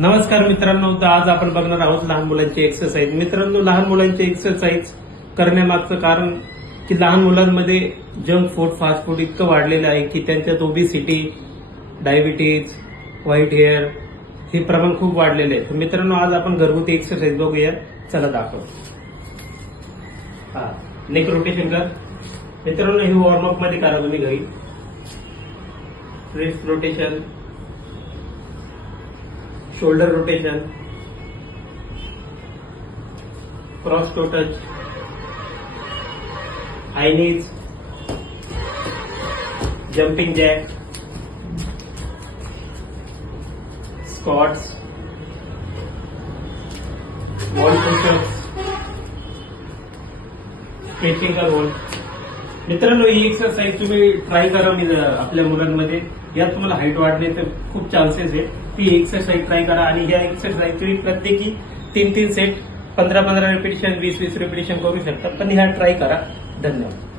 नमस्कार मित्रांनो तर आज आपण बघणार आहोत लहान मुलांची एक्सरसाइज मित्रांनो लहान मुलांची एक्सरसाइज करण्यामागचं कारण की लहान मुलांमध्ये जंक फूड फास्ट फूड इतकं वाढलेलं आहे की त्यांच्यात ओबिसिटी डायबिटीज व्हाईट हेअर हे प्रमाण खूप वाढलेलं आहे. तर मित्रांनो आज आपण घरगुती एक्सरसाइज बघूया. चला दाखव. हा नेक रोटेशन कर मित्रांनो हे वॉर्मअपमध्ये करा तुम्ही घरी. Wrist rotation shoulder rotation cross toe touch high knees jumping jack squats wall pusher stretching roll मित्रांनो ही एक्सरसाईज तुम्ही ट्राय करा मी आपल्या मुलांमध्ये. यात तुम्हाला हाईट वाढली तर खूप चान्सेस आहे. ती एक्सरसाइज ट्राय करा आणि ह्या एक्सरसाइज तुम्ही प्रत्येकी तीन तीन सेट पंधरा पंधरा रिपिटेशन वीस वीस रिपिटेशन करू शकता. पण ह्या ट्राय करा. धन्यवाद.